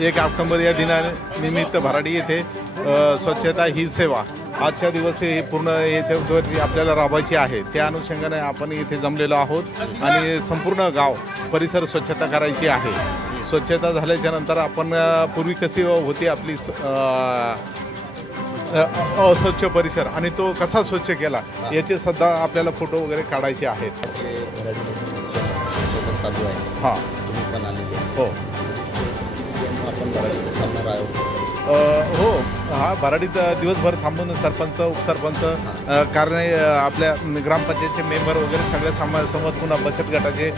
1 October या दिनानिमित्त भराडी येथे स्वच्छता ही सेवा आजच्या दिवस हे पूर्ण याच्यावरती आपल्याला राबवायची आहे। त्या अनुषंगाने आपण इथे जमलेलो आहोत आणि संपूर्ण गाव परिसर स्वच्छता करायची आहे। स्वच्छता झाल्याच्या नंतर आपण पूर्वी कशी होती आपली अस्वच्छ परिसर आणि तो कसा स्वच्छ केला याचे सुद्धा आपल्याला फोटो वगैरे काढायचे आहेत। हां हो हो हा भराडीत दिवसभर थांबून सरपंच उपसरपंच कारण आपल्या ग्रामपंचायतचे मेंबर वगैरे सगळे संमत पुन्हा बचत गटाचे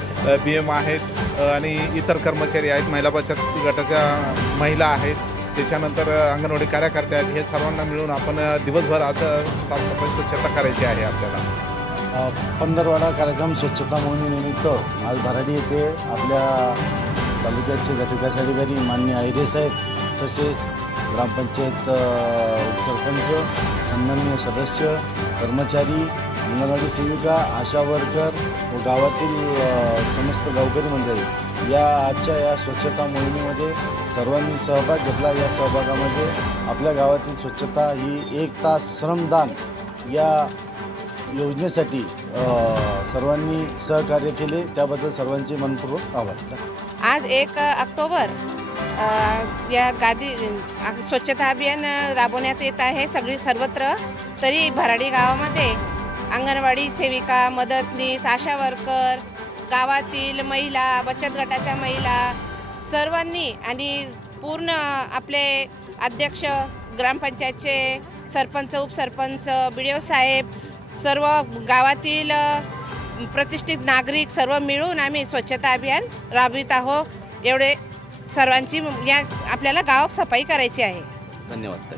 BM आहेत आणि इतर कर्मचारी आहेत, महिला बचत गटाच्या महिला आहेत, त्याच्यानंतर अंगणवाडी कार्यकर्ते आहेत। हे सर्वांना मिळून आपण दिवसभर आज साफसफाई स्वच्छता करायची आहे। आपल्याला पंधरवाडा कार्यक्रम स्वच्छता मोहिमेनिमित्त आज भराडी येथे आपल्या तालुक्याचे गटविकास अधिकारी माननीय आहिरे साहेब तसेच ग्रामपंचायत उपसरपंच सन्माननीय सदस्य कर्मचारी अंगणवाडी सेविका आशा वर्कर व गावातील समस्त गावकरी मंडळी या आजच्या या स्वच्छता मोहिमेमध्ये सर्वांनी सहभाग घेतला। या सहभागामध्ये आपल्या गावातील स्वच्छता ही 1 तास श्रमदान या योजनेसाठी सर्वांनी सहकार्य केले, त्याबद्दल सर्वांचे मनपूर्वक आभार। आज 1 ऑक्टोबर या स्वच्छता अभियान राबवण्यात येत आहे सर्वत्र। तरी भराडी गावामध्ये अंगणवाडी सेविका, मदतनीस, आशा वर्कर, गावातील महिला, बचत गटाच्या महिला सर्वांनी आणि पूर्ण आपले अध्यक्ष, ग्रामपंचायतचे सरपंच, उपसरपंच, BDO साहेब, सर्व गावातील प्रतिष्ठित नागरिक सर्व मिळून आम्ही स्वच्छता अभियान राबवित आहोत। एवढे सर्वांची या आपल्याला गाव सफाई करायची आहे। धन्यवाद।